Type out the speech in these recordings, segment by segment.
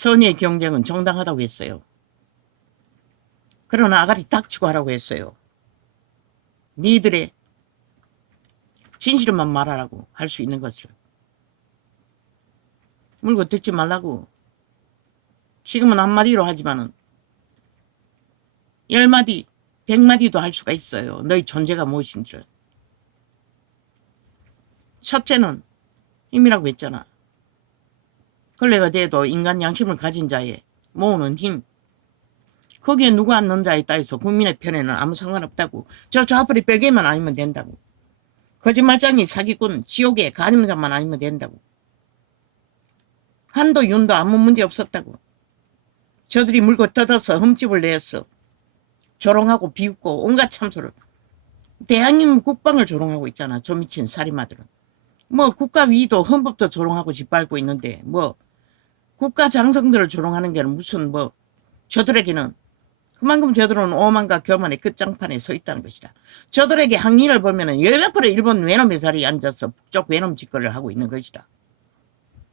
선의의 경쟁은 정당하다고 했어요. 그러나 아가리 닥치고 하라고 했어요. 니들의 진실만 말하라고 할 수 있는 것을. 물고 듣지 말라고. 지금은 한마디로 하지만은 10마디, 100마디도 할 수가 있어요. 너희 존재가 무엇인지를. 첫째는 힘이라고 했잖아. 걸레가 돼도 인간 양심을 가진 자의 모으는 힘. 거기에 누가 앉는 자에 따라서 국민의 편에는 아무 상관없다고. 저 앞으로 별개만 아니면 된다고. 거짓말장이 사기꾼 지옥의 가늠자만 아니면 된다고. 한도 윤도 아무 문제 없었다고. 저들이 물고 뜯어서 흠집을 내었어. 조롱하고 비웃고 온갖 참소를. 대한민국 국방을 조롱하고 있잖아. 저 미친 살인마들은. 뭐 국가 위도 헌법도 조롱하고 짓밟고 있는데 뭐 국가 장성들을 조롱하는 게 무슨 뭐 저들에게는 그만큼 저들은 오만과 교만의 끝장판에 서 있다는 것이다. 저들에게 항의를 보면은 열몇 프로 일본 외놈의 자리에 앉아서 북쪽 외놈 짓거리를 하고 있는 것이다.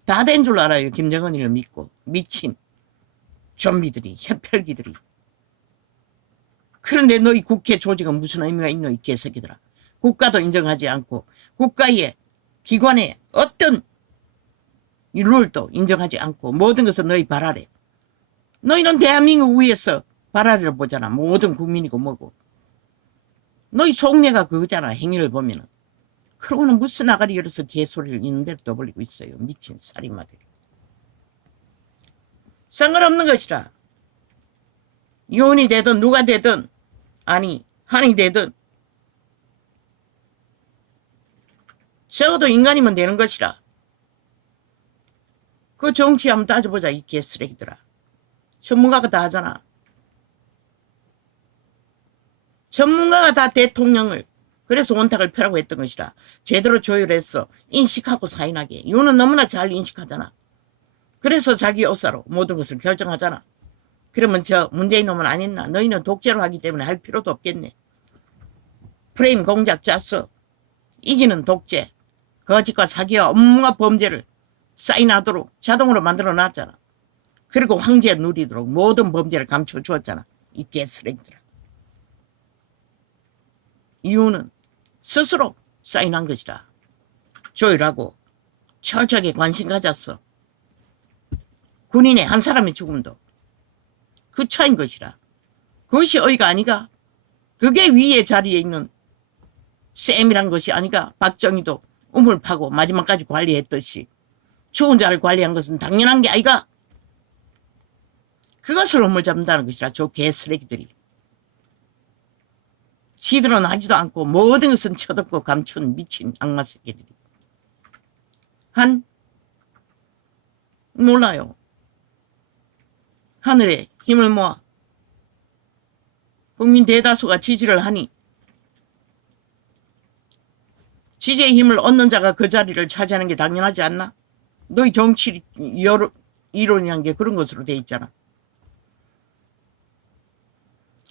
다 된 줄 알아요. 김정은이를 믿고 미친 좀비들이 혈혈기들이. 그런데 너희 국회 조직은 무슨 의미가 있노 이 개새끼들아. 국가도 인정하지 않고 국가의 기관의 어떤 룰도 인정하지 않고 모든 것을 너희 발아래. 너희는 대한민국 위에서 발아래를 보잖아. 모든 국민이고 뭐고. 너희 속내가 그거잖아. 행위를 보면은. 그러고는 무슨 아가리 열어서 개소리를 있는 대로 떠벌리고 있어요. 미친 살인마들이. 상관없는 것이라. 요원이 되든 누가 되든 아니 한이 되든 적어도 인간이면 되는 것이라. 그 정치 한번 따져보자 이 개쓰레기들아. 전문가가 다 하잖아. 전문가가 다 대통령을 그래서 원탁을 펴라고 했던 것이라. 제대로 조율했어. 인식하고 사인하게. 이거는 너무나 잘 인식하잖아. 그래서 자기 의사로 모든 것을 결정하잖아. 그러면 저 문재인 놈은 안 했나? 너희는 독재로 하기 때문에 할 필요도 없겠네. 프레임 공작 짰어. 이기는 독재. 거짓과 사기와 온갖 범죄를 사인하도록 자동으로 만들어 놨잖아. 그리고 황제 누리도록 모든 범죄를 감춰주었잖아. 이 개쓰레기들아. 이유는 스스로 사인한 것이라. 조율하고 철저하게 관심 가졌어. 군인의 한 사람의 죽음도 그 차인 것이라. 그것이 어이가 아니가. 그게 위의 자리에 있는 쌤이란 것이 아니가. 박정희도 우물 파고 마지막까지 관리했듯이 죽은 자를 관리한 것은 당연한 게 아이가. 그것을 우물 잡는다는 것이라. 저 개쓰레기들이. 지들은 하지도 않고 모든 것은 쳐덮고 감춘 미친 악마 새끼들이. 몰라요. 하늘에 힘을 모아 국민 대다수가 지지를 하니 지지의 힘을 얻는 자가 그 자리를 차지하는 게 당연하지 않나? 너희 정치 이론이란 게 그런 것으로 돼 있잖아.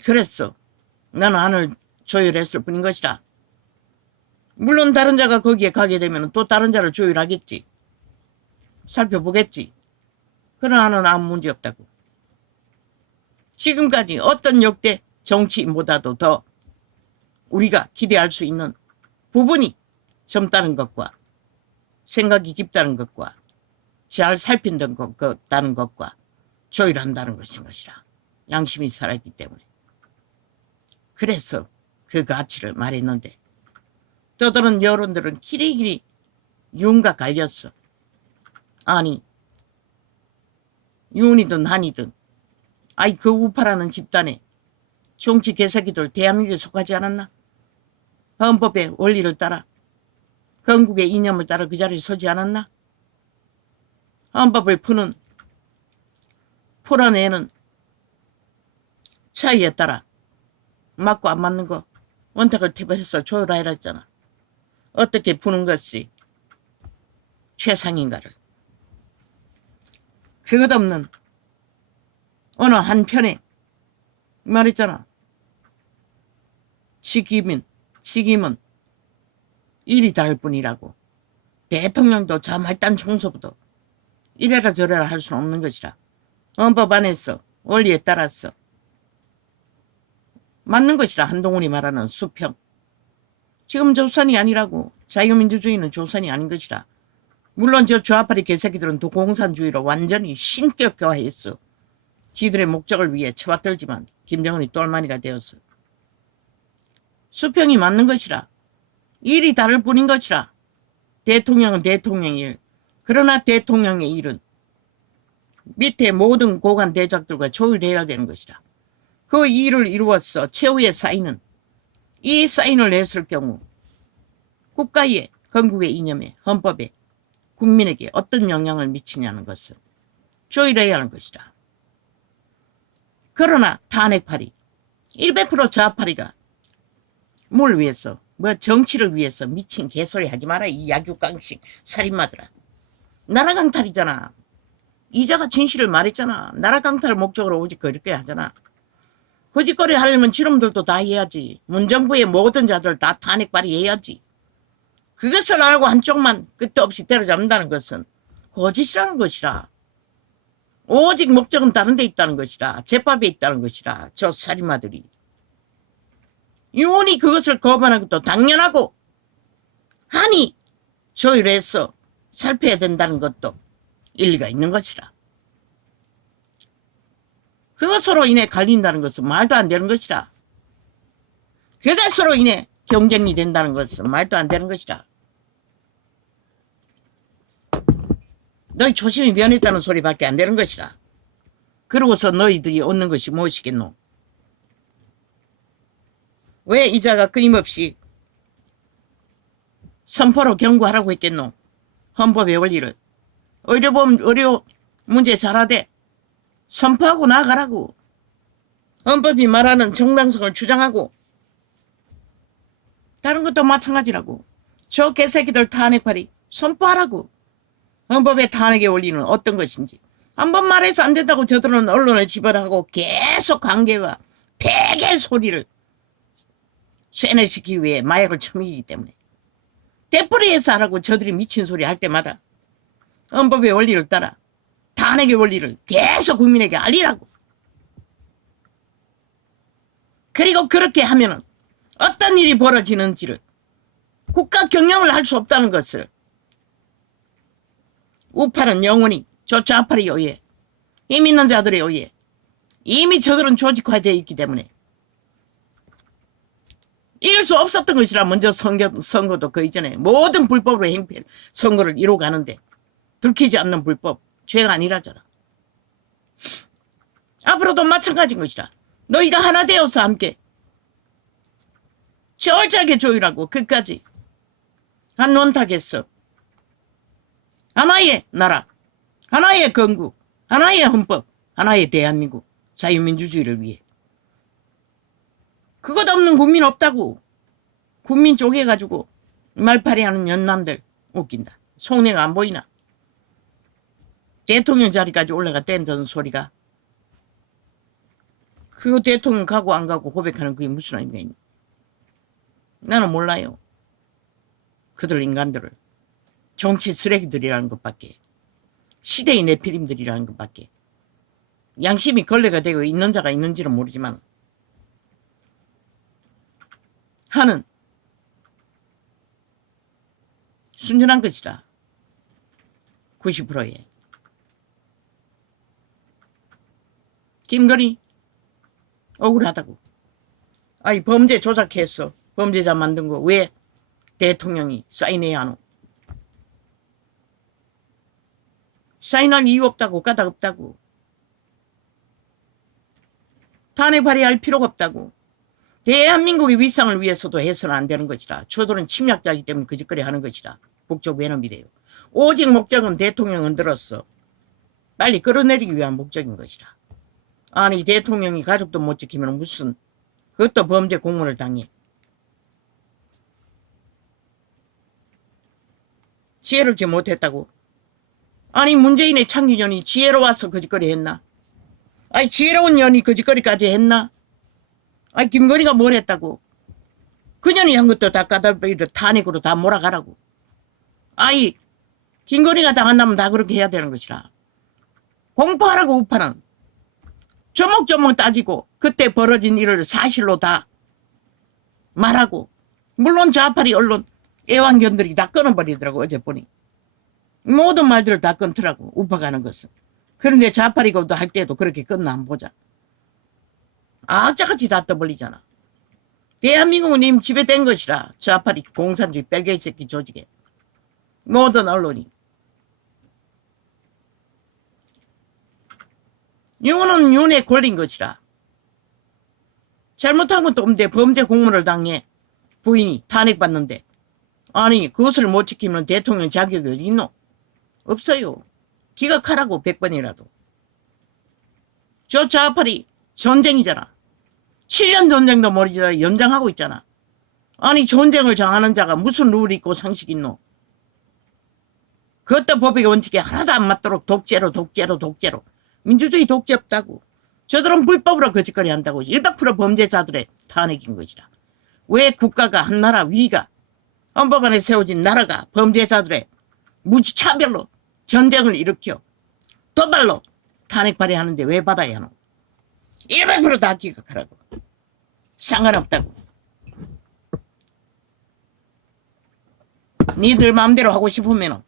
그랬어. 나는 안을 조율했을 뿐인 것이라. 물론 다른 자가 거기에 가게 되면 또 다른 자를 조율하겠지. 살펴보겠지. 그러나 나는 아무 문제 없다고. 지금까지 어떤 역대 정치인보다도 더 우리가 기대할 수 있는 부분이 젊다는 것과 생각이 깊다는 것과 잘 살핀다는 것과 조율한다는 것인 것이라. 양심이 살아있기 때문에. 그래서 그 가치를 말했는데 떠드는 여론들은 길이길이 윤과 갈렸어. 아니 윤이든 한이든 아이 그 우파라는 집단에 정치 개새끼들 대한민국에 속하지 않았나? 헌법의 원리를 따라 건국의 이념을 따라 그 자리에 서지 않았나? 헌법을 풀어내는 차이에 따라 맞고 안 맞는 거 원탁을 태블해서 조율하라 했잖아. 어떻게 푸는 것이 최상인가를. 그것 없는 어느 한편에 말했잖아. 직임은 일이 다를 뿐이라고. 대통령도 저 말단 총수부터 이래라 저래라 할 수는 없는 것이라. 헌법 안에서 원리에 따라서 맞는 것이라. 한동훈이 말하는 수평. 지금 조선이 아니라고. 자유민주주의는 조선이 아닌 것이라. 물론 저 좌파리 개새끼들은 또 공산주의로 완전히 신격화했어. 지들의 목적을 위해 처받들지만 김정은이 똘마니가 되었어. 수평이 맞는 것이라. 일이 다를 뿐인 것이라. 대통령은 대통령의 일. 그러나 대통령의 일은 밑에 모든 고관 대작들과 조율해야 되는 것이라. 그 일을 이루어서 최후의 사인은 이 사인을 했을 경우 국가의 건국의 이념에 헌법에 국민에게 어떤 영향을 미치냐는 것을 조율해야 하는 것이라. 그러나 탄핵파리 100% 좌파리가 뭘 위해서 뭐 정치를 위해서 미친 개소리 하지 마라. 이 약육강식 살인마들아. 나라 강탈이잖아. 이자가 진실을 말했잖아. 나라 강탈을 목적으로 오직 그렇게 하잖아. 거짓거리 하려면 지놈들도 다 해야지. 문정부의 모든 자들 다 탄핵 발의해야지. 그것을 알고 한쪽만 끝도 없이 때려잡는다는 것은 거짓이라는 것이라. 오직 목적은 다른 데 있다는 것이라. 제법에 있다는 것이라. 저 살인마들이. 유언이 그것을 거부하는 것도 당연하고 하니 조율해서 살펴야 된다는 것도 일리가 있는 것이라. 그것으로 인해 갈린다는 것은 말도 안 되는 것이라. 그것으로 인해 경쟁이 된다는 것은 말도 안 되는 것이라. 너희 초심이 변했다는 소리밖에 안 되는 것이라. 그러고서 너희들이 얻는 것이 무엇이겠노? 왜 이자가 끊임없이 선포로 경고하라고 했겠노? 헌법의 원리를. 의료 문제 잘하되 선포하고 나가라고. 헌법이 말하는 정당성을 주장하고. 다른 것도 마찬가지라고. 저 개새끼들 탄핵파리 선포하라고. 헌법의 탄핵의 원리는 어떤 것인지. 한번 말해서 안 된다고 저들은 언론을 지배하고 계속 관계와 폐괴 소리를 쇠뇌시키기 위해 마약을 처먹이기 때문에. 되풀이해서 하라고 저들이 미친 소리 할 때마다 헌법의 원리를 따라 탄핵의 원리를 계속 국민에게 알리라고. 그리고 그렇게 하면은 어떤 일이 벌어지는지를 국가 경영을 할 수 없다는 것을 우파는 영원히 저 좌파에 의해 힘 있는 자들에 의해 이미 저들은 조직화되어 있기 때문에 이길 수 없었던 것이라. 먼저 선거도 그 이전에 모든 불법으로 행패 선거를 이뤄가는데 들키지 않는 불법 죄가 아니라잖아. 앞으로도 마찬가지인 것이라. 너희가 하나 되어서 함께 철저하게 조율하고 끝까지 한 논탁에서 하나의 나라, 하나의 건국, 하나의 헌법, 하나의 대한민국 자유민주주의를 위해. 그것 없는 국민 없다고. 국민 쪼개가지고 말파리하는 연남들 웃긴다. 속내가 안 보이나? 대통령 자리까지 올라가 뗀다는 소리가 그거 대통령 가고 안 가고 고백하는 그게 무슨 의미가 있니? 나는 몰라요. 그들 인간들을. 정치 쓰레기들이라는 것밖에. 시대의 내피림들이라는 것밖에. 양심이 걸레가 되고 있는 자가 있는지는 모르지만 하는 순전한 것이다. 90%에. 김건희 억울하다고. 아이 범죄 조작했어. 범죄자 만든 거 왜 대통령이 사인해야 하노? 사인할 이유 없다고. 까닭 없다고. 탄핵 발의할 필요가 없다고. 대한민국의 위상을 위해서도 해서는 안 되는 것이라. 저들은 침략자이기 때문에 거짓거리 하는 것이라. 북쪽 외놈이 돼요. 오직 목적은 대통령은 들었어. 빨리 끌어내리기 위한 목적인 것이라. 아니 대통령이 가족도 못 지키면 무슨 그것도 범죄 공문을 당해. 지혜롭지 못했다고. 아니 문재인의 창기년이 지혜로워서 거짓거리 했나? 아니 지혜로운 년이 거짓거리까지 했나? 아니 김건희가 뭘 했다고? 그 년이 한 것도 다 까다로이를 탄핵으로 다 몰아가라고. 아니 김건희가 당한다면 다 그렇게 해야 되는 것이라. 공포하라고 우파는. 조목조목 따지고 그때 벌어진 일을 사실로 다 말하고, 물론 좌파리 언론 애완견들이 다 끊어버리더라고. 어제 보니 모든 말들을 다 끊더라고, 우파가는 것은. 그런데 좌파리고도 할 때도 그렇게 끊나 안 보자. 악자같이 다 떠벌리잖아. 대한민국은 님 집에 된 것이라. 좌파리 공산주의 뺄개이 새끼 조직에 모든 언론이. 윤은 윤에 걸린 것이라. 잘못한 것도 없는데 범죄 공무를 당해. 부인이 탄핵받는데, 아니 그것을 못 지키면 대통령 자격이 어디 있노? 없어요. 기각하라고 100번이라도. 저 좌파리 전쟁이잖아. 7년 전쟁도 모르지 연장하고 있잖아. 아니 전쟁을 정하는 자가 무슨 룰이 있고 상식이 있노? 그것도 법의 원칙에 하나도 안 맞도록 독재로. 민주주의 독재 없다고. 저들은 불법으로 거짓거리 한다고. 100% 범죄자들의 탄핵인 것이라. 왜 국가가 한 나라 위가 헌법 안에 세워진 나라가 범죄자들의 무지차별로 전쟁을 일으켜 도발로 탄핵 발의하는데 왜 받아야 하노? 100%다 기각하라고. 상관없다고. 니들 마음대로 하고 싶으면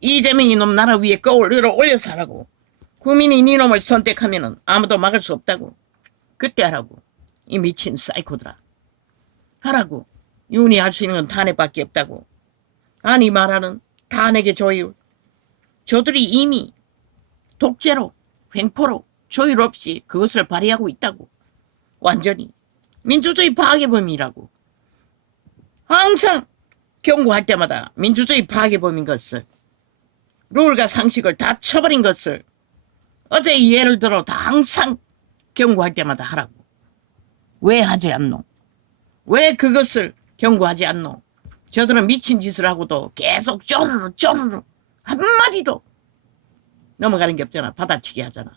이재명이 놈 나라 위에 올려서 하라고. 국민이 니 놈을 선택하면 아무도 막을 수 없다고. 그때 하라고. 이 미친 사이코들아. 하라고. 윤이 할 수 있는 건 탄핵밖에 없다고. 아니 말하는 탄핵의 조율. 저들이 이미 독재로 횡포로 조율 없이 그것을 발휘하고 있다고. 완전히 민주주의 파괴범이라고. 항상 경고할 때마다 민주주의 파괴범인 것을, 룰과 상식을 다 쳐버린 것을 어제 예를 들어 다 항상 경고할 때마다 하라고. 왜 하지 않노? 왜 그것을 경고하지 않노? 저들은 미친 짓을 하고도 계속 쪼르르 한마디도 넘어가는 게 없잖아. 받아치기 하잖아.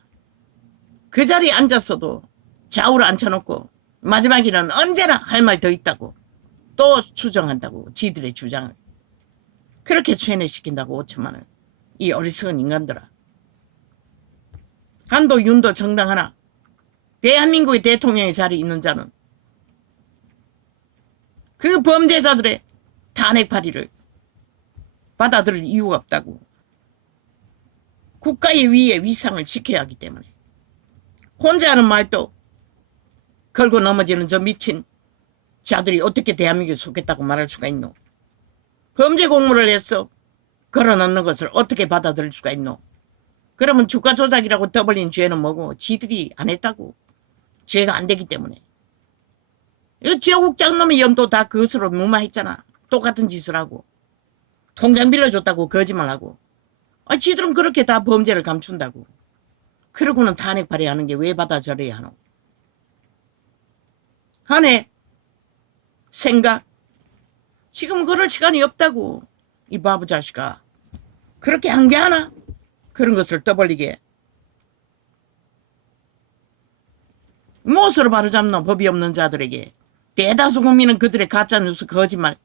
그 자리에 앉았어도 좌우로 앉혀놓고 마지막에는 언제나 할 말 더 있다고 또 수정한다고. 지들의 주장을 그렇게 쇠뇌시킨다고. 5천만을. 이 어리석은 인간들아. 한도 윤도 정당 하나 대한민국의 대통령의 자리에 있는 자는 그 범죄자들의 탄핵 발의를 받아들일 이유가 없다고. 국가의 위에 위상을 지켜야 하기 때문에. 혼자 하는 말도 걸고 넘어지는 저 미친 자들이 어떻게 대한민국에 속했다고 말할 수가 있노? 범죄 공모를 해서 걸어넣는 것을 어떻게 받아들일 수가 있노? 그러면 주가 조작이라고 떠벌린 죄는 뭐고? 지들이 안 했다고. 죄가 안 되기 때문에. 이 지역국장 놈의 연도 다 그것으로 무마했잖아. 똑같은 짓을 하고. 통장 빌려줬다고 거짓말하고. 아, 지들은 그렇게 다 범죄를 감춘다고. 그러고는 탄핵 발의하는 게 왜 받아들여야 하노? 하네. 생각. 지금 그럴 시간이 없다고. 이 바보 자식아. 그렇게 한 게 하나? 그런 것을 떠벌리게. 무엇으로 바로잡노? 법이 없는 자들에게. 대다수 국민은 그들의 가짜뉴스 거짓말,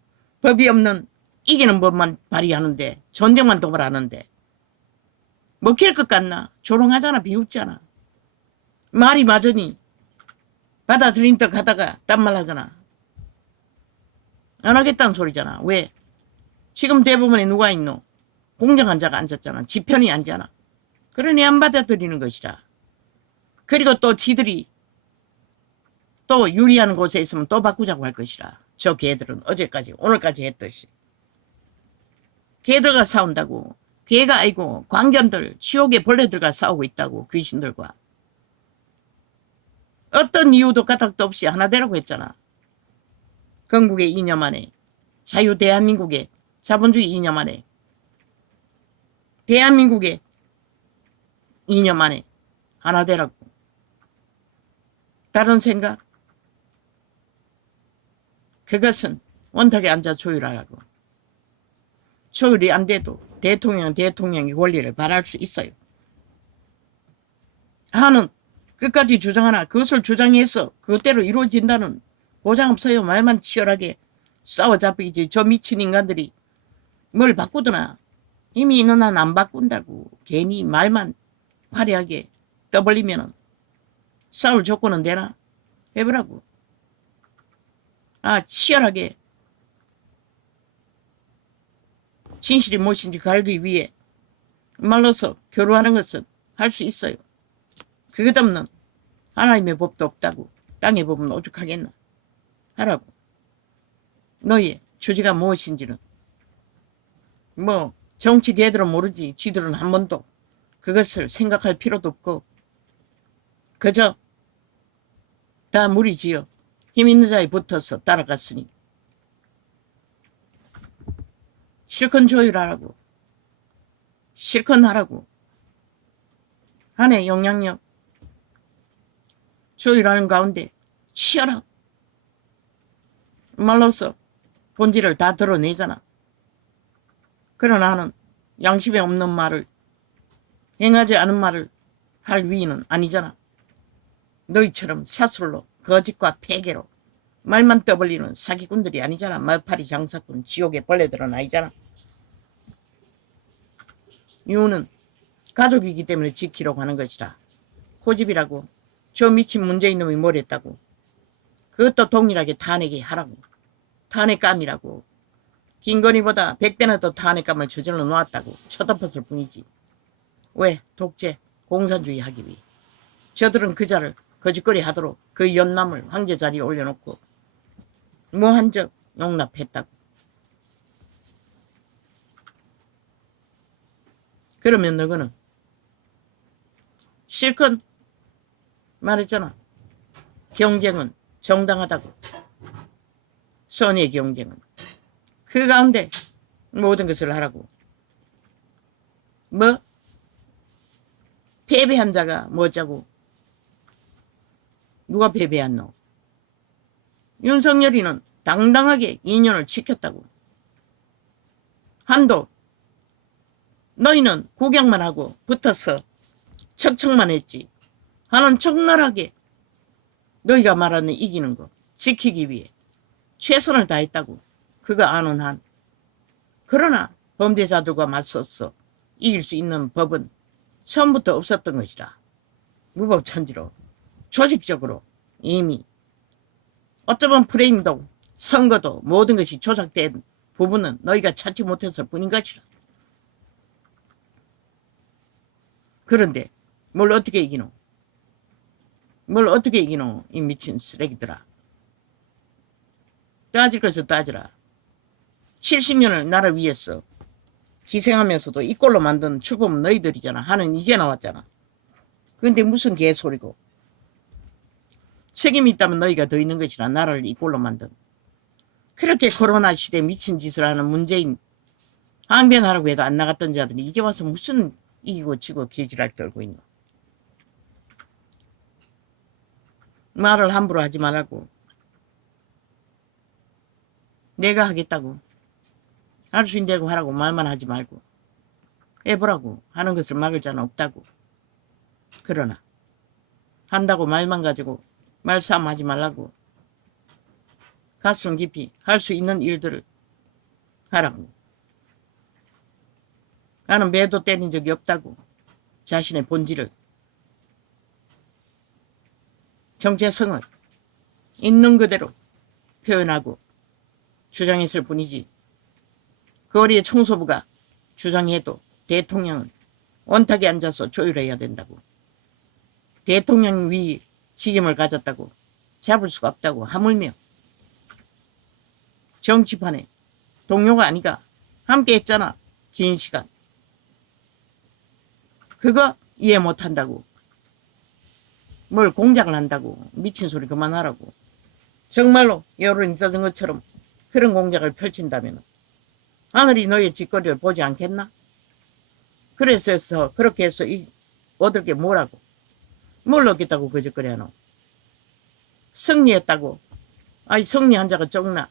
법이 없는 이기는 법만 발휘하는데, 전쟁만 도발하는데 먹힐 것 같나? 조롱하잖아. 비웃잖아. 말이 맞으니 받아들인 척 하다가 딴 말 하잖아. 안 하겠다는 소리잖아. 왜? 지금 대법원에 누가 있노? 공정한 자가 앉았잖아. 지편이 앉잖아. 그러니 안 받아들이는 것이라. 그리고 또 지들이 또 유리한 곳에 있으면 또 바꾸자고 할 것이라. 저 개들은 어제까지 오늘까지 했듯이. 개들과 싸운다고. 개가 아니고 광견들, 지옥의 벌레들과 싸우고 있다고. 귀신들과. 어떤 이유도 까닭도 없이 하나 되라고 했잖아. 건국의 이념 안에, 자유 대한민국의 자본주의 이념 안에, 대한민국의 이념 안에 하나 되라고. 다른 생각? 그것은 원탁에 앉아 조율하라고. 조율이 안 돼도 대통령의 권리를 발할 수 있어요. 하는 끝까지 주장하나 그것을 주장해서 그것대로 이루어진다는 보장 없어요. 말만 치열하게 싸워잡히지. 저 미친 인간들이 뭘 바꾸더나. 이미 있는 한 안 바꾼다고. 괜히 말만 화려하게 떠벌리면은 싸울 조건은 되나? 해보라고. 치열하게 진실이 무엇인지 갈기 위해 말로서 교류하는 것은 할 수 있어요. 그것 없는 하나님의 법도 없다고. 땅의 법은 오죽하겠나. 하라고. 너의 주제가 무엇인지는 정치 개들은 모르지. 쥐들은 한 번도 그것을 생각할 필요도 없고 그저 다 무리지어 힘 있는 자에 붙어서 따라갔으니 실컷 조율하라고. 실컷 하라고. 한해 영향력 조율하는 가운데 치열한 말로서 본질을 다 드러내잖아. 그러나 나는 양심에 없는 말을 행하지 않은 말을 할 위인은 아니잖아. 너희처럼 사술로 거짓과 폐계로 말만 떠벌리는 사기꾼들이 아니잖아. 말파리 장사꾼 지옥의 벌레들은 아니잖아. 이유는 가족이기 때문에 지키려고 하는 것이라. 고집이라고. 저 미친 문재인 놈이 뭘 했다고. 그것도 동일하게 탄핵이 하라고. 탄핵감이라고. 김건희보다 100배나 더 탄핵감을 저질러 놓았다고 쳐덮었을 뿐이지. 왜? 독재, 공산주의 하기 위해. 저들은 그자를 거짓거리 하도록 그 연남을 황제 자리에 올려놓고 무한적 용납했다고. 그러면 너거는 실컷 말했잖아. 경쟁은 정당하다고. 선의 경쟁은. 그 가운데 모든 것을 하라고. 패배한 자가 뭐자고. 누가 패배했노? 윤석열이는 당당하게 2년을 지켰다고. 한도 너희는 구경만 하고 붙어서 척척만 했지. 하는 적나라하게 너희가 말하는 이기는 거 지키기 위해 최선을 다했다고. 그거 아는 한. 그러나 범죄자들과 맞서서 이길 수 있는 법은 처음부터 없었던 것이라. 무법천지로 조직적으로 이미 어쩌면 프레임도 선거도 모든 것이 조작된 부분은 너희가 찾지 못했을 뿐인 것이라. 그런데 뭘 어떻게 이기노? 뭘 어떻게 이기노? 이 미친 쓰레기들아. 따질 것을 따지라. 70년을 나를 위해서 희생하면서도 이 꼴로 만든 주범은 너희들이잖아. 하는 이제 나왔잖아. 근데 무슨 개소리고. 책임이 있다면 너희가 더 있는 것이라. 나를 이 꼴로 만든. 그렇게 코로나 시대 미친 짓을 하는 문재인 항변하라고 해도 안 나갔던 자들이 이제 와서 무슨 이기고 지고 개지랄 떨고 있노. 말을 함부로 하지 말라고. 내가 하겠다고. 할 수 있는 대로 하라고. 말만 하지 말고. 해보라고. 하는 것을 막을 자는 없다고. 그러나 한다고 말만 가지고 말싸움하지 말라고. 가슴 깊이 할 수 있는 일들을 하라고. 나는 매도 때린 적이 없다고. 자신의 본질을, 정체성을 있는 그대로 표현하고 주장했을 뿐이지. 거리의 청소부가 주장해도 대통령은 원탁에 앉아서 조율해야 된다고. 대통령 위 직임을 가졌다고 잡을 수가 없다고 하물며 정치판에 동료가 아니가 함께 했잖아. 긴 시간. 그거 이해 못한다고. 뭘 공작을 한다고. 미친 소리 그만하라고. 정말로 여론이 떠든 것처럼 그런 공작을 펼친다면 하늘이 너의 짓거리를 보지 않겠나? 그래서 그렇게 해서 얻을 게 뭐라고? 뭘 얻겠다고 그 짓거리 하노? 승리했다고. 아이 승리한 자가 적나?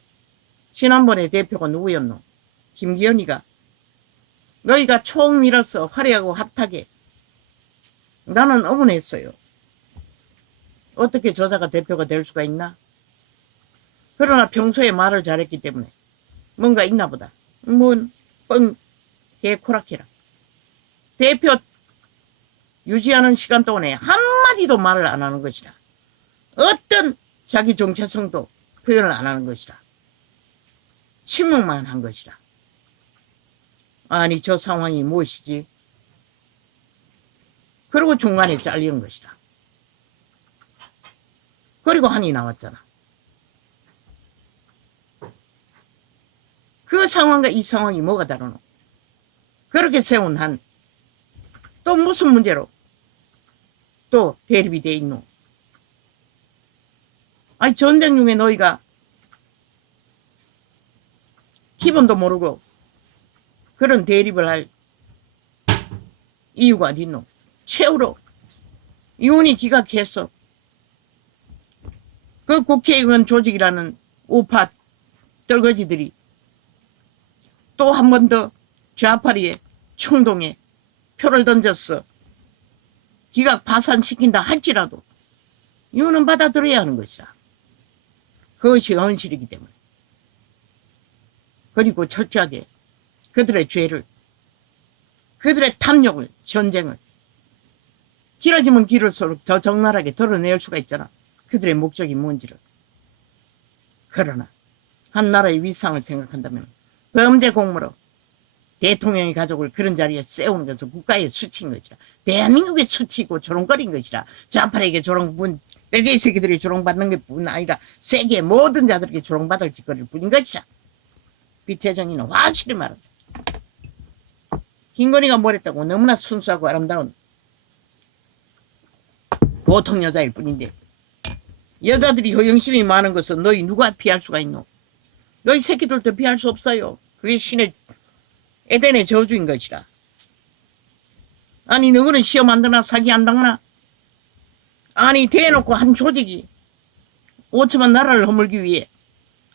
지난번에 대표가 누구였노? 김기현이가. 너희가 총 밀어서 화려하고 핫하게. 나는 어분했어요. 어떻게 저자가 대표가 될 수가 있나? 그러나 평소에 말을 잘했기 때문에 뭔가 있나 보다. 개코락해라. 대표 유지하는 시간 동안에 한마디도 말을 안 하는 것이라. 어떤 자기 정체성도 표현을 안 하는 것이라. 침묵만 한 것이라. 아니 저 상황이 무엇이지? 그리고 중간에 잘리는 것이라. 그리고 한이 나왔잖아. 그 상황과 이 상황이 뭐가 다르노? 그렇게 세운 한 또 무슨 문제로 또 대립이 돼 있노? 아니 전쟁 중에 너희가 기본도 모르고 그런 대립을 할 이유가 어디 있노? 최후로 이혼이 기각했어. 그 국회의원 조직이라는 우파 떨거지들이 또 한 번 더 좌파리에 충동에 표를 던졌어. 기각 파산시킨다 할지라도 이혼은 받아들여야 하는 것이다. 그것이 현실이기 때문에. 그리고 철저하게 그들의 죄를, 그들의 탐욕을, 전쟁을 길어지면 길을수록 더 적나라하게 드러낼 수가 있잖아. 그들의 목적이 뭔지를. 그러나 한 나라의 위상을 생각한다면 범죄 공무로 대통령의 가족을 그런 자리에 세우는 것은 국가의 수치인 것이라. 대한민국의 수치고 조롱거리인 것이라. 좌파에게 조롱뿐, 별개의 새끼들이 조롱받는 것뿐 아니라 세계의 모든 자들에게 조롱받을 짓거리일 뿐인 것이라. 빛의 정의는 확실히 말한다. 김건희가 뭘 했다고? 너무나 순수하고 아름다운 보통 여자일 뿐인데 여자들이 허영심이 많은 것은 너희 누가 피할 수가 있노? 너희 새끼들도 피할 수 없어요. 그게 신의 에덴의 저주인 것이라. 아니 너희는 시험 안 드나 사기 안 당하나? 아니 대놓고 한 조직이 5천만 나라를 허물기 위해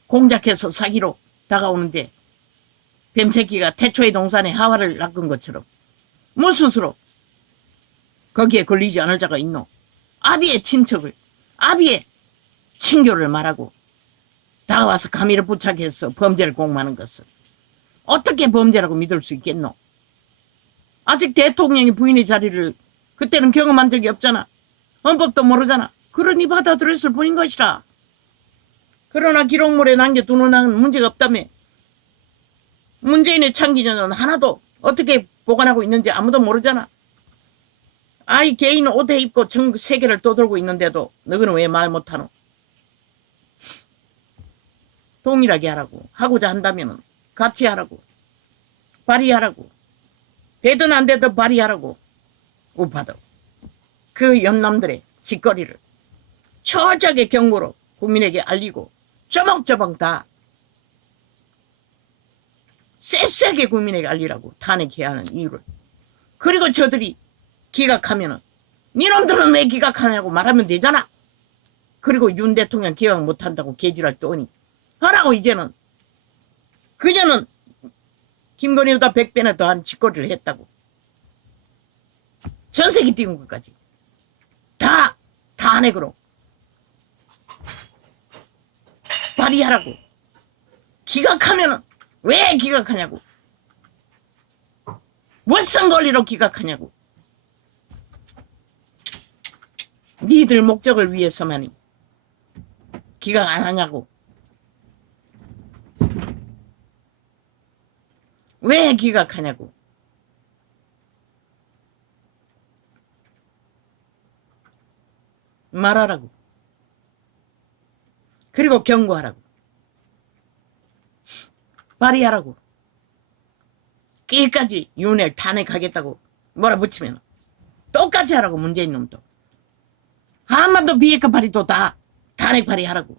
공작해서 사기로 다가오는데 뱀새끼가 태초의 동산에 하와를 낚은 것처럼 무슨 수로 거기에 걸리지 않을 자가 있노? 아비의 친척을, 아비의 친교를 말하고 다가와서 가미를 부착해서 범죄를 공모하는 것은 어떻게 범죄라고 믿을 수 있겠노? 아직 대통령이 부인의 자리를 그때는 경험한 적이 없잖아. 헌법도 모르잖아. 그러니 받아들였을 뿐인 것이라. 그러나 기록물에 남겨두는 한 문제가 없다며. 문재인의 창기전은 하나도 어떻게 보관하고 있는지 아무도 모르잖아. 아이 개인 옷에 입고 전 세계를 떠돌고 있는데도 너희는 왜 말 못하노? 동일하게 하라고. 하고자 한다면 같이 하라고. 발의하라고. 되든 안 되든 발의하라고. 우파도 그 연남들의 짓거리를 철저하게 경고로 국민에게 알리고 쪼먹쪼먹 다 쎄쎄하게 국민에게 알리라고 탄핵해야 하는 이유를. 그리고 저들이 기각하면은 니놈들은 왜 기각하냐고 말하면 되잖아. 그리고 윤 대통령 기각 못한다고 개지랄 떠니 하라고. 이제는 그녀는 김건희보다 100배나 더한 짓거리를 했다고. 전세기 띄운 것까지 다 탄핵으로 발의하라고. 기각하면은 왜 기각하냐고. 무슨 권리로 기각하냐고. 니들 목적을 위해서만이 기각 안 하냐고. 왜 기각하냐고. 말하라고. 그리고 경고하라고. 발의하라고. 끝까지 윤핵 탄핵하겠다고 몰아붙이면 똑같이 하라고. 문재인 놈도 한반도 비핵화 발의도 다 탄핵 발의하라고.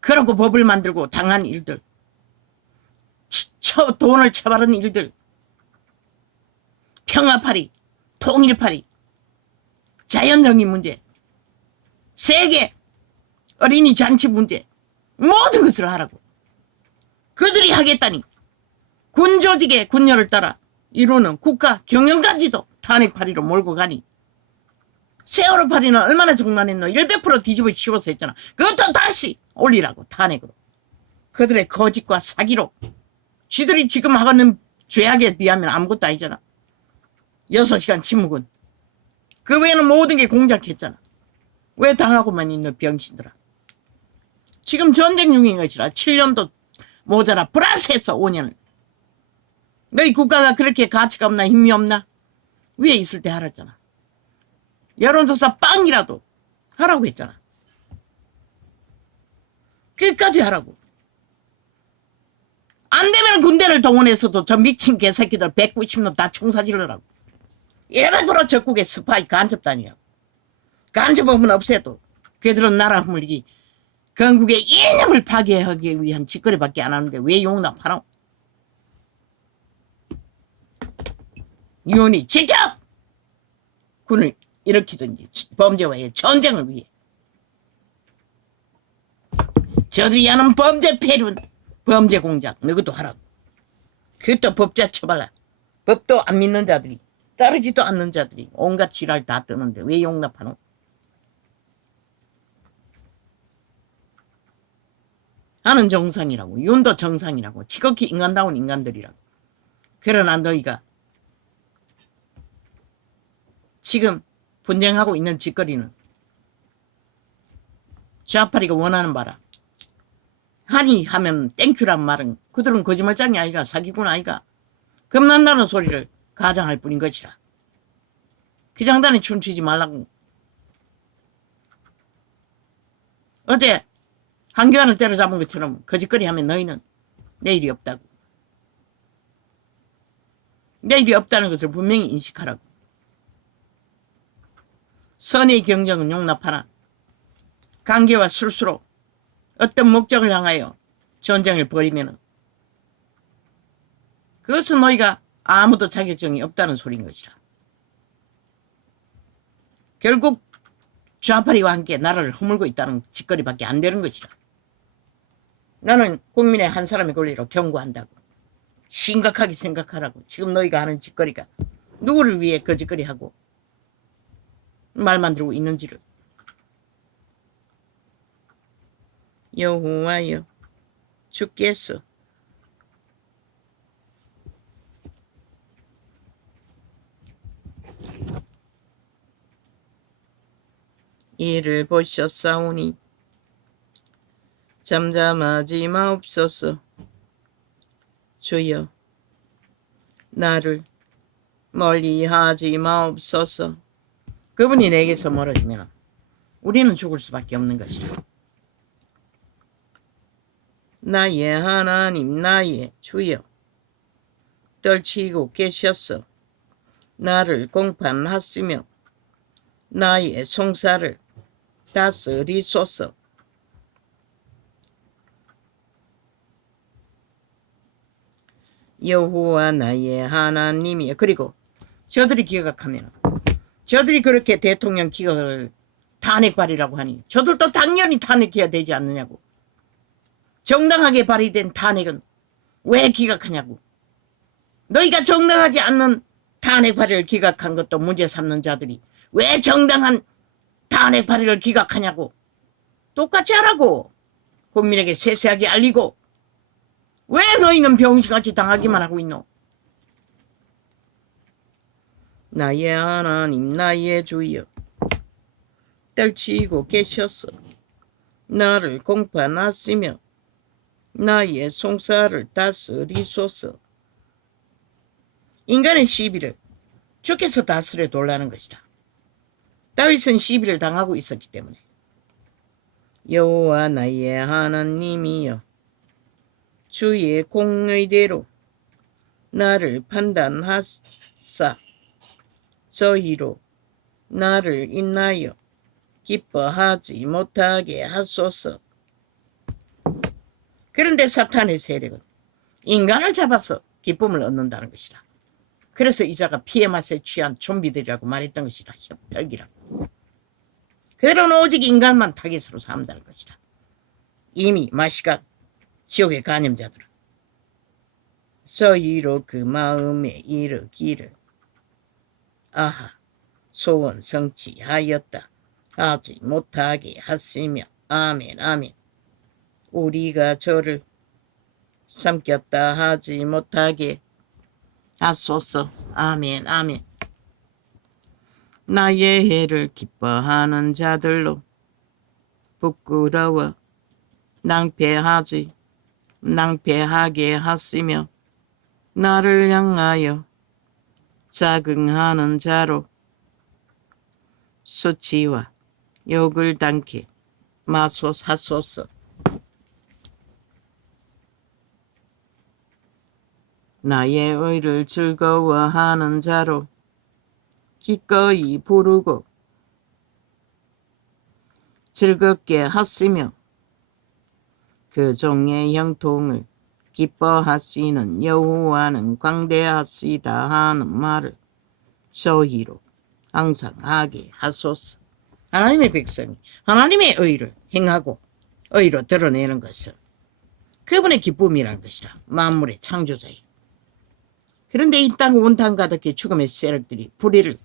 그러고 법을 만들고 당한 일들, 돈을 처바른 일들, 평화파리, 통일파리, 자연정의 문제, 세계 어린이 잔치 문제, 모든 것을 하라고. 그들이 하겠다니 군조직의 군열을 따라 이루는 국가 경영까지도 탄핵파리로 몰고 가니 세월호 파리는 얼마나 장난했노. 100% 뒤집어 씌워서 했잖아. 그것도 다시 올리라고. 탄핵으로. 그들의 거짓과 사기로 쥐들이 지금 하고는 죄악에 비하면 아무것도 아니잖아. 6시간 침묵은. 그 외에는 모든 게 공작했잖아. 왜 당하고만 있는 병신들아. 지금 전쟁 중인 것이라 7년도 모자라 플러스해서 5년을. 너희 국가가 그렇게 가치가 없나 힘이 없나? 위에 있을 때 하랬잖아. 여론조사 빵이라도 하라고 했잖아. 끝까지 하라고. 안 되면 군대를 동원해서도 저 미친 개새끼들 190명 다 총사질러라고. 일반적으로 적국의 스파이 간첩단이라고. 간첩범은 없애도 그들은 나라 흐물기 건국의 이념을 파괴하기 위한 짓거리밖에 안 하는데 왜 용납하나? 윤이 직접 군을 일으키든지 범죄와의 전쟁을 위해 저들이 하는 범죄 폐륜 범죄 공작 너희도 하라고. 그것도 법자 처발라. 법도 안 믿는 자들이 따르지도 않는 자들이 온갖 지랄 다 뜨는데 왜 용납하노? 나는 정상이라고. 윤도 정상이라고. 지극히 인간다운 인간들이라고. 그러나 너희가 지금 분쟁하고 있는 짓거리는 좌파리가 원하는 바라. 한이 하면 땡큐란 말은 그들은 거짓말장이 아이가 사기꾼 아이가 겁난다는 소리를 가장할 뿐인 것이라. 그 장단에 춤추지 말라고. 어제 한교안을 때려잡은 것처럼 거짓거리 하면 너희는 내일이 없다고. 내일이 없다는 것을 분명히 인식하라고. 선의 경쟁은 용납하나 관계와 술수로 어떤 목적을 향하여 전쟁을 벌이면 그것은 너희가 아무도 자격증이 없다는 소리인 것이라. 결국 좌파리와 함께 나라를 허물고 있다는 짓거리밖에 안 되는 것이라. 나는 국민의 한 사람의 권리로 경고한다고. 심각하게 생각하라고. 지금 너희가 하는 짓거리가 누구를 위해 그 짓거리하고 말만 들고 있는지를. 여호와여 주께서 이를 보셨사오니 잠잠하지 마옵소서. 주여 나를 멀리하지 마옵소서. 그분이 내게서 멀어지면 우리는 죽을 수밖에 없는 것이라. 나의 하나님 나의 주여 떨치고 계셨어. 나를 공판하시며 나의 송사를 다스리소서. 여호와 나의 하나님이여. 그리고 저들이 기각하면 저들이 그렇게 대통령 기각을 탄핵 발의라고 하니 저들도 당연히 탄핵해야 되지 않느냐고. 정당하게 발의된 탄핵은 왜 기각하냐고. 너희가 정당하지 않는 탄핵 발의를 기각한 것도 문제 삼는 자들이 왜 정당한 탄핵 발의를 기각하냐고. 똑같이 하라고. 국민에게 세세하게 알리고. 왜 너희는 병신같이 당하기만 하고 있노? 나의 하나님 나의 주여 떨치고 계셨어. 나를 공판하시며 나의 송사를 다스리소서. 인간의 시비를 주께서 다스려 돌라는 것이다. 다윗은 시비를 당하고 있었기 때문에. 여호와 나의 하나님이여 주의 공의대로 나를 판단하사 저희로 나를 인하여 기뻐하지 못하게 하소서. 그런데 사탄의 세력은 인간을 잡아서 기쁨을 얻는다는 것이다. 그래서 이자가 피의 맛에 취한 좀비들이라고 말했던 것이다. 협혈기라고. 그들은 오직 인간만 타겟으로 삼다는 것이다. 이미 마시가 지옥의 간염자들은 저희로 그 마음에 이르기를 아하 소원 성취하였다 하지 못하게 하시며 아멘 아멘. 우리가 저를 삼켰다 하지 못하게 하소서. 아멘 아멘. 나의 해를 기뻐하는 자들로 부끄러워 낭패하게 하시며 나를 향하여 자긍하는 자로 수치와 욕을 당케 마소하소서. 나의 의를 즐거워하는 자로 기꺼이 부르고 즐겁게 하시며 그 종의 형통을 기뻐하시는 여호와는 광대하시다 하는 말을 소리로 항상 하게 하소서. 하나님의 백성이 하나님의 의를 행하고 의로 드러내는 것은 그분의 기쁨이라는 것이라. 만물의 창조자이. 그런데 이 땅 온탕 가득히 죽음의 세력들이 불의를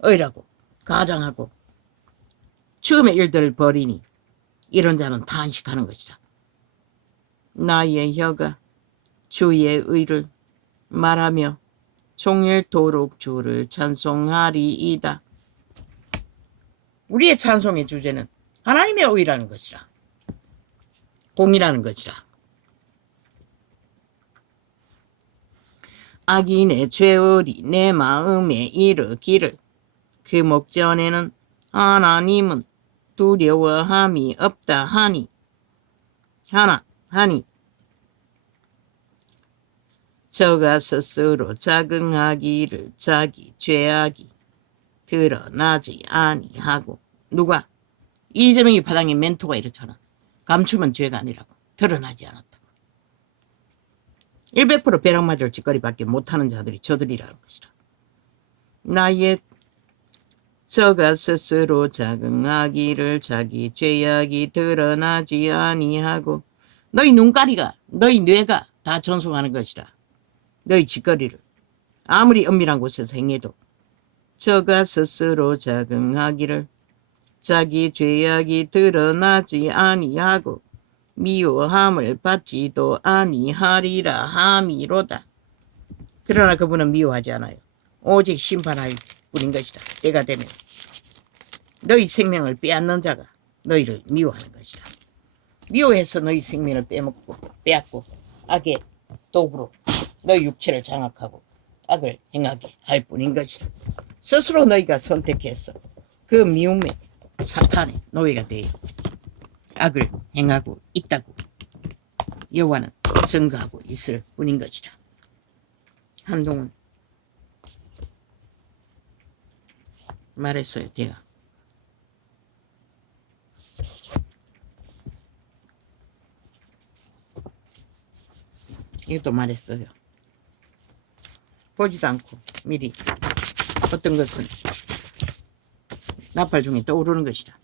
의라고 가장하고 죽음의 일들을 벌이니 이런 자는 탄식하는 것이라. 나의 혀가 주의 의를 말하며 종일토록 주를 찬송하리이다. 우리의 찬송의 주제는 하나님의 의라는 것이라. 공이라는 것이라. 악인의 죄을이 내 마음에 이르기를 그 목전에는 하나님은 두려워함이 없다 하니 저가 스스로 자긍하기를 자기 죄악이 드러나지 아니하고. 누가? 이재명이 파당의 멘토가 이렇잖아. 감추면 죄가 아니라고. 드러나지 않았다고. 100% 벼락 맞을 짓거리밖에 못하는 자들이 저들이라는 것이라. 나의 저가 스스로 자긍하기를 자기 죄악이 드러나지 아니하고. 너희 눈가리가 너희 뇌가 다 전송하는 것이라. 너희 짓거리를 아무리 은밀한 곳에서 행해도 저가 스스로 자긍하기를 자기 죄악이 드러나지 아니하고 미워함을 받지도 아니하리라 함이로다. 그러나 그분은 미워하지 않아요. 오직 심판할 뿐인 것이다. 때가 되면 너희 생명을 빼앗는 자가 너희를 미워하는 것이다. 미워해서 너희 생명을 빼앗고 악의 도구로 너희 육체를 장악하고 악을 행하게 할 뿐인 것이다. 스스로 너희가 선택해서 그 미움의 사탄의 노예가 되어 악을 행하고 있다고 여호와는 증거하고 있을 뿐인 것이다. 한동훈 말했어요. 제가 이것도 말했어요. 보지도 않고 미리 어떤 것은 나팔 중에 떠오르는 것이다.